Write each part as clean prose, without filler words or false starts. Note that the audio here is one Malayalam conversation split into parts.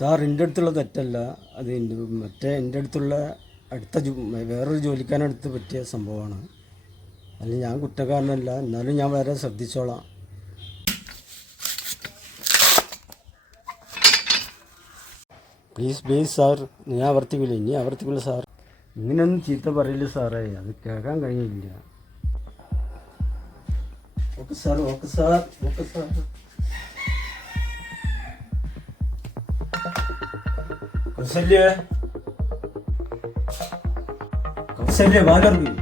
സാർ എൻ്റെ അടുത്തുള്ള തെറ്റല്ല, അത് എൻ്റെ അടുത്തുള്ള വേറൊരു ജോലിക്കാരനടുത്ത് പറ്റിയ സംഭവമാണ്. അതിൽ ഞാൻ കുറ്റക്കാരനല്ല, എന്നാലും ഞാൻ വളരെ ശ്രദ്ധിച്ചോളാം. പ്ലീസ് സാർ, ഞാൻ ആവർത്തിക്കില്ല, ഇനി ആവർത്തിക്കില്ല സാർ. ഇങ്ങനെയൊന്നും ചീത്ത പറയില്ല സാറേ, അത് കേൾക്കാൻ കഴിയില്ല. Okay sir. കൗസല്യ വാലറിഞ്ഞു.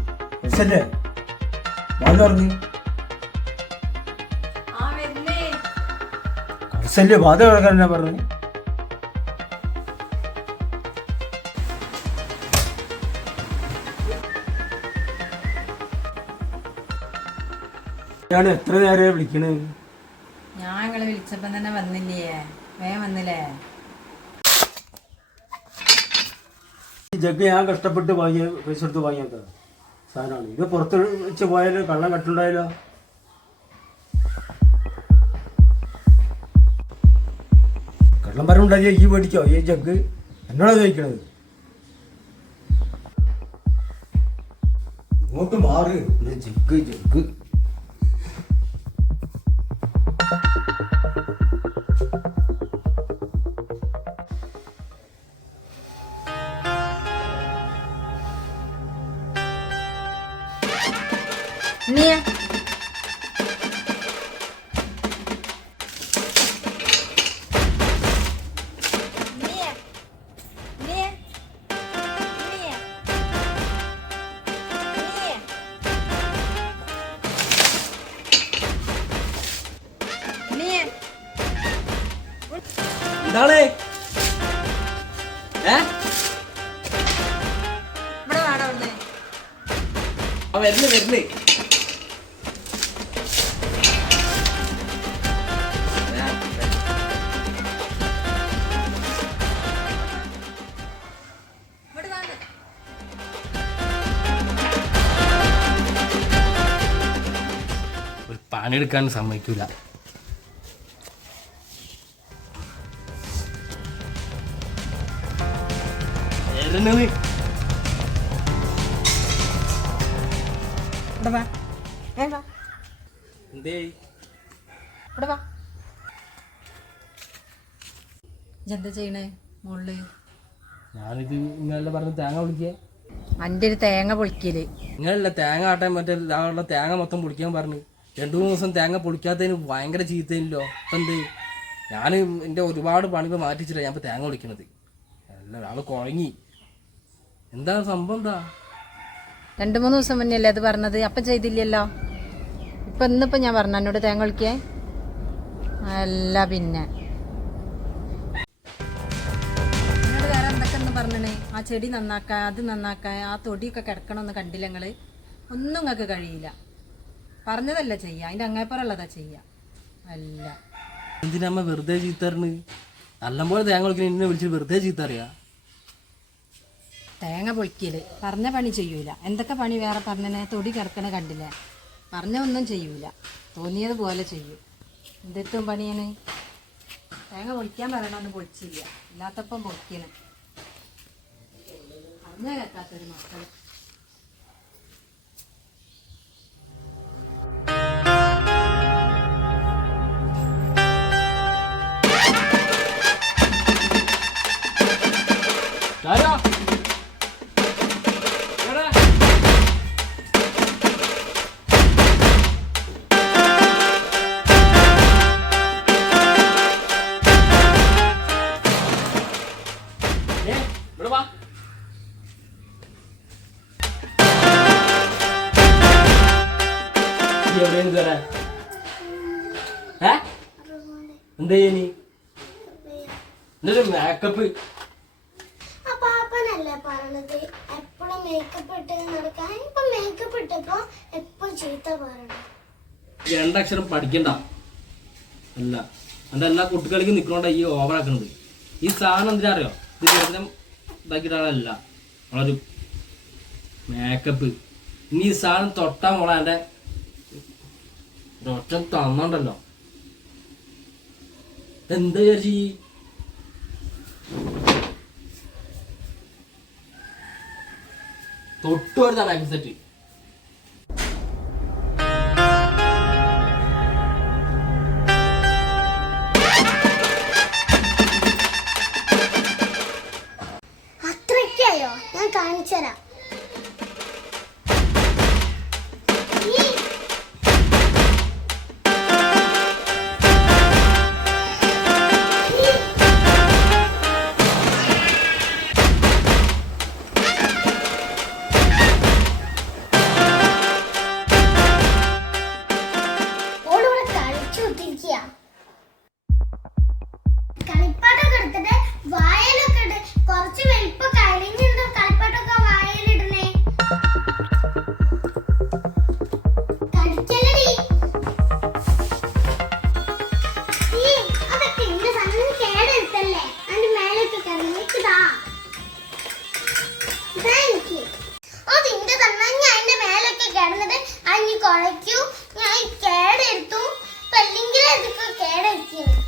കൗസല്യ ബാധ കിടക്കാൻ പറഞ്ഞു. ഞാൻ എത്ര നേരം വിളിക്കണേ? ഞാൻ നിങ്ങളെ വിളിച്ചപ്പം തന്നെ വന്നില്ലേ? വേഗം വന്നില്ലേ? ഈ ജഗ് ഞാൻ കഷ്ടപ്പെട്ട് വാങ്ങിയ പൈസ എടുത്ത് വാങ്ങിയത് സാധനമാണ്. ഇത് പുറത്ത് വെച്ച് പോയാലും കള്ളം കട്ടുണ്ടായാലോ? കള്ളം പറഞ്ഞുണ്ടാക്കിയ ഈ മേടിക്കോ? ഈ ജഗ് എന്നോടാ ചോദിക്കണത്. ഇങ്ങോട്ട് മാറ്. ജഗ് നീ എന്താണ് ഇവിടെ വാടാ അവിടുന്ന്. വരുന്നേ ഇവിടെ വാ. ഒരു പണിയെടുക്കാൻ സമ്മതിക്കൂല. ഇവിടെ വാ. വാ. എന്തേ ഇവിടെ വാ. ഇതെന്താ ചെയ്യണേ മോളില്? ഞാനിത് ഇങ്ങനെയല്ല പറഞ്ഞ് തേങ്ങ പൊളിക്കേ. എൻ്റെ ഒരു തേങ്ങ പൊളിക്കല്. ഇങ്ങനല്ല തേങ്ങ ആട്ടാൻ മറ്റേ ഇതാളുള്ള തേങ്ങ മൊത്തം പൊളിക്കാൻ പറഞ്ഞു. 2-3 ദിവസം തേങ്ങ പൊളിക്കാത്തതിന് ഭയങ്കര ചീത്തയില്ലോ. അപ്പം എന്ത് ഞാൻ എൻ്റെ ഒരുപാട് പണികൾ മാറ്റിച്ചില്ല ഞാൻ ഇപ്പോൾ തേങ്ങ പൊളിക്കണത്. അല്ല ഒരാൾ കുഴങ്ങി. എന്താണ് സംഭവം? എന്താ 2-3 ദിവസം മുന്നേ അല്ലേ അത് പറഞ്ഞത്? അപ്പം ചെയ്തില്ലല്ലോ. ഇന്നിപ്പം ഞാൻ പറഞ്ഞു എന്നോട് തേങ്ങ പൊളിക്കേ. അല്ല പിന്നെ എന്നോട് വേറെ എന്തൊക്കെ പറഞ്ഞേ? ആ ചെടി നന്നാക്കാൻ, അത് നന്നാക്കാൻ, ആ തൊടിയൊക്കെ കിടക്കണമെന്ന് കണ്ടില്ല നിങ്ങള്? ഒന്നും നിങ്ങൾക്ക് കഴിയില്ല. പറഞ്ഞതല്ല ചെയ്യുക, അതിൻ്റെ അങ്ങേപ്പുറമുള്ളതാ ചെയ്യുക. അല്ല എന്തിനമ്മ വെറുതെ ചീത്തറിന്? നല്ലപോലെ തേങ്ങ പൊളിക്കണ എന്നെ വിളിച്ചിട്ട് വെറുതെ ചീത്ത അറിയാ? തേങ്ങ പൊളിക്കല് പറഞ്ഞ പണി ചെയ്യൂല. എന്തൊക്കെ പണി വേറെ പറഞ്ഞേ? തൊടി കിടക്കണ കണ്ടില്ലേ? പറഞ്ഞ ഒന്നും ചെയ്യൂല, തോന്നിയതുപോലെ ചെയ്യും. എന്തെത്തും പണിയാണ്? തേങ്ങ പൊളിക്കാൻ പറയണമെന്ന് പൊളിച്ചില്ല, ഇല്ലാത്തപ്പം പൊളിക്കണം. പറഞ്ഞ കേൾക്കാത്തൊരു മക്കള്. എന്താ നീ മേക്കപ്പ് രണ്ടക്ഷരം പഠിക്കണ്ട. അല്ല എൻ്റെ എല്ലാ കുട്ടികൾക്കും നിൽക്കണോണ്ട ഈ ഓവറാക്കണത്. ഈ സാധനം എന്തിനാ അറിയോ? ഇത് ചെറുതം ഇതാക്കിയിട്ടാണല്ല നമ്മളൊരു മേക്കപ്പ്. ഇനി ഈ സാധനം തൊട്ടാ മോളെ എൻ്റെ ഒറ്റ തന്നുണ്ടല്ലോ. എന്താ വിചാരിച്ചു? തൊട്ടു ഒരു തമാക്ക് സെറ്റ്. അത്രയ്ക്കായോ? ഞാൻ കാണിച്ചു തരാം. ഓളിവിടെ കളിച്ചു കുത്തിരിക്കുക. കളിപ്പാട്ടൊക്കെ എടുത്തിട്ട് വായലൊക്കെ ഇട്ട് കുറച്ച് വലിപ്പം കഴിഞ്ഞിട്ട് കളിപ്പാട്ടൊക്കെ വായലിടണേ. കടിക്കല്ലടി. അതൊക്കെ എന്റെ സാധനം കേടെടുത്തല്ലേ. അതിന്റെ മേലേക്ക് കിടന്നിട്ടാ എനിക്ക് അതിന്റെ തന്നെ ഞാൻ അതിന്റെ മേലൊക്കെ കിടന്നിട്ട് അതിന് കുഴയ്ക്കൂ. ഞാൻ കേടെടുത്തു. അല്ലെങ്കിൽ അതൊക്കെ കേടെടുക്കുന്നു.